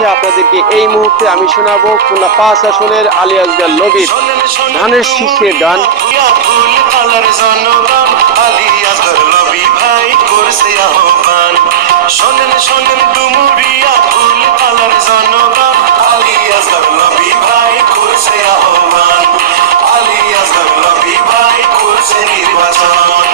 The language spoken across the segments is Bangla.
শেষে আপনাদেরকে এই মুহূর্তে আমি শোনাবো খুলনা 5 আসনের আলী আসগর লবির ধানের শীষের গান। শোনেন শোনেন ডুমুরিয়া ফুল কালার জনগণ, আলী আসগর লবি ভাই করছে আহ্বান, আলী আসগর লবি ভাই করছে নির্বাচন।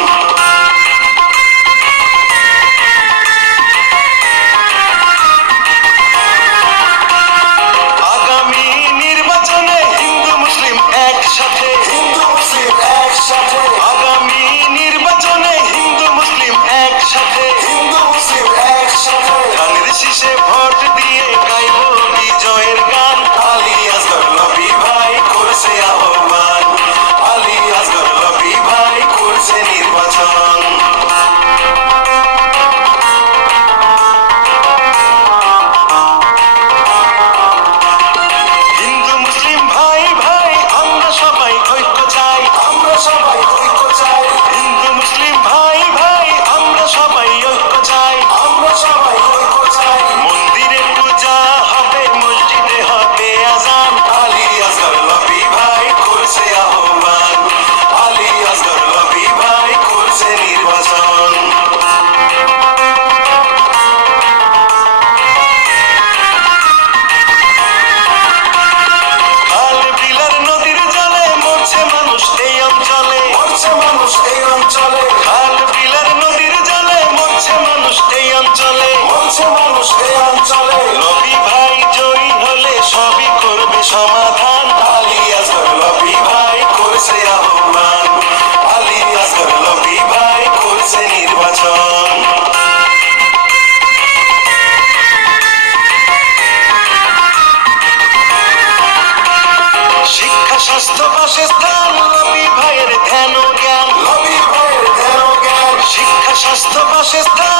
আগামী নির্বাচনে হিন্দু মুসলিম একসাথে, হিন্দু মুসলিম একসাথে, আগামী নির্বাচনে হিন্দু মুসলিম একসাথে, হিন্দু মুসলিম একসাথে, ধানের শীষে ভোট দিয়ে গাইব বিজয়ের গান, আলী আসগর লবি ভাই করছে আহ্বান, আলী আসগর লবি ভাই করছে নির্বাচন। হিন্দু মুসলিম ভাই ভাই আমরা সবাই ঐক্য চাই, আমরা সবাই ঐক্য চাই, হিন্দু মুসলিম ভাই ভাই আমরা সবাই ঐক্য চাই, আমরা সবাই ঐক্য চাই। মন্দিরে পূজা হবে, মসজিদে হবে আজান, আলী আসগর লবি ভাই করছে আহ্বান, আলী আসগর লবি ভাই করছে নির্বাচন। খাল বিলের নদীর জলে মরছে মানুষ এই অঞ্চলে, মরছে মানুষ এই অঞ্চলে, খাল বিলের নদীর জলে মরছে মানুষ এই অঞ্চলে, মরছে মানুষ এই অঞ্চলে। লবি ভাই জয়ী হলে সবই করবে সমাধান, আলী আসগর লবি ভাই করছে আহ্বান, আলী আসগর লবি ভাই করছে নির্বাচন। শিক্ষা স্বাস্থ্য বাসস্থান লবি ভাইয়ের ধ্যান ও জ্ঞান, লবি ভাইয়ের ধ্যান ও জ্ঞান, শিক্ষা স্বাস্থ্য বাসস্থান